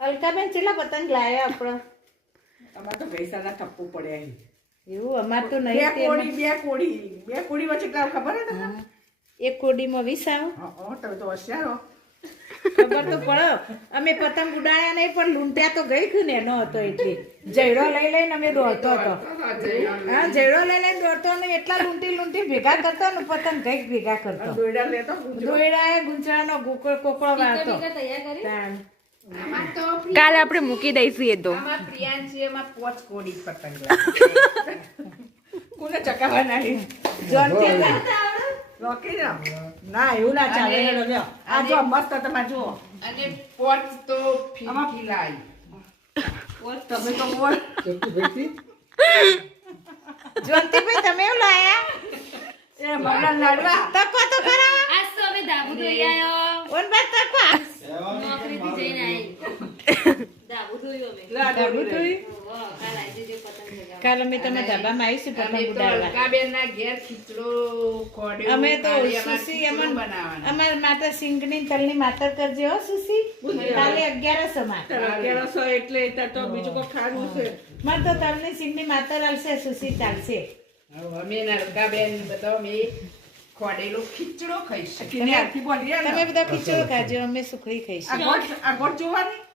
અલકાબેન કેટલા પતંગ લાયા આપણો? અમાર તો પૈસાના ટપ્પુ પડ્યા છે. એવું અમાર તો નહીં. બે કોડી વચ્ચે કેટલા ખબર હે તમને? એક કોડીમાં 20 આવે. તમે તો હોશિયાર હો. ખબર તો પડો. અમે પતંગ ઉડાડ્યા નહીં પણ લૂંટ્યા તો ગઈ ખુને એનો હતો એટલે જયડો લઈને અમે દોડતો હતો. હા, જયડો લઈને દોડતો ને એટલા લૂંટી ભેગા કરતો ને પતંગ ગઈ ભેગા કરતો. દોયડા લેતો દોયડા ગુંજરાનો કોકળો વાળતો. કાલે આપણે મૂકી દઈશું એ તો. અમાર પ્રિયાંશી એમાં 5 કોડી પતંગ કોને ચકાવવાના છે? જોનથી રોકી ના એવું ના ચાલે. આ જો મસ્ત તમારે જુઓ. અને પોચ તો ફીકી લાઈ. તમે તો બોલ. જોનતીભાઈ તમે એવું લાયા? એ મગન લાડવા તકો તો ખરા. આજ તો અમે ધાબુ ધોઈ આયો. ઓન બાર તકો. નોકરીથી જઈને આવી. ધાબુ ધોયું અમે. ધાબુ ધોયું? વાહ, કાલ આવી જજો પતંગ ચગાવવા. કાલ અમે તમે ધાબામાં આવીશું અમે પતંગ તો ઉડાડવા. અલકાબેનના ઘેર ખીચડો ખોડ્યો અમે તો કાઢી અમારે સુશી ખીચડો અમન બનાવવાનો. અમાર માતા સિંગની તલની માતર કરજે હો સુશી. કાલે 11 માં. કેળસો એટલે ત્યાં તો બીજું કોઈ ખાવાનું છે. માર તો તલની સિંગની માતર આવશે સુશી ચાલશે. હવે અમે ને અલકાબેન બધા અમે ખોડેલો ખીચડો ખાઈશું. કિને આરતી બોલી તમે બધા ખીચડો ખાજો અમે સુખડી ખાઈશું. આ ગોળ જોવાની